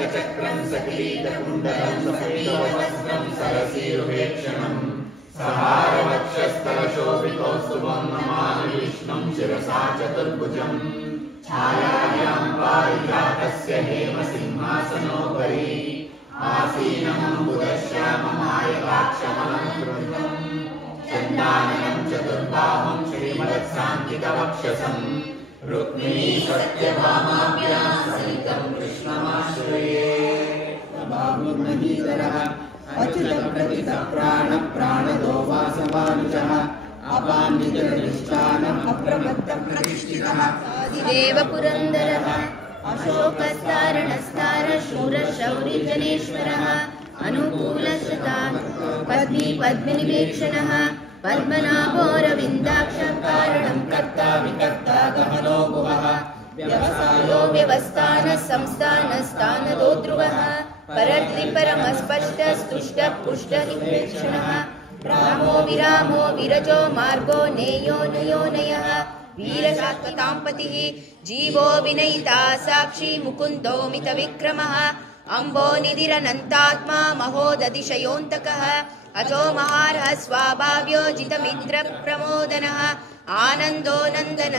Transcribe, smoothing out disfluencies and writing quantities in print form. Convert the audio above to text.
शङ्खचक्रं सकिरीटकुण्डलं सफेदवस्त्रं सरसीरुहेक्षणं सहारवक्षस्थलशोभितौस्तुभं नमामि विष्णुं शिरसा चतुर्भुजं छायायां पारिजातस्य हेमसिंहासनोपरि आसीनं बुधश्याममायताक्षमलङ्कृतं चन्दाननं चतुर्बाहुं श्रीमत्साङ्कितवक्षसं रुक्मिणी सत्यभामाभ्यां सहितं कृष्णमाश्रये बाहुर्नहीधरः अच्युतप्रतितप्राणप्राणदो वासवानुजः अपान्निजनिष्ठानम् अप्रमत्तं प्रतिष्ठितः आदिदेव पुरन्दरः अशोकस्तारणस्तारशूरशौरिजनेश्वरः अनुकूलश्रुता पद्मिनिवेक्षणः पद्मनाभोरविन्दाक्षं कारणं कर्ता विकर्ता गहनो भुवः व्यवसायो व्यवस्थानः संस्थानस्थानदो ध्रुवः परद्विपरमस्पष्टस्तुष्टपुष्टहिप्रेक्षणः रामो विरामो विरजो मार्गो नेयो नयो नयः वीरशाश्वतां पतिः जीवो विनयिता साक्षी मुकुन्दो मितविक्रमः अम्बो निधिरनन्तात्मा महोदतिशयोऽन्तकः अजो महारः स्वाभाव्यो जितमित्रप्रमोदनः आनन्दो नन्दनः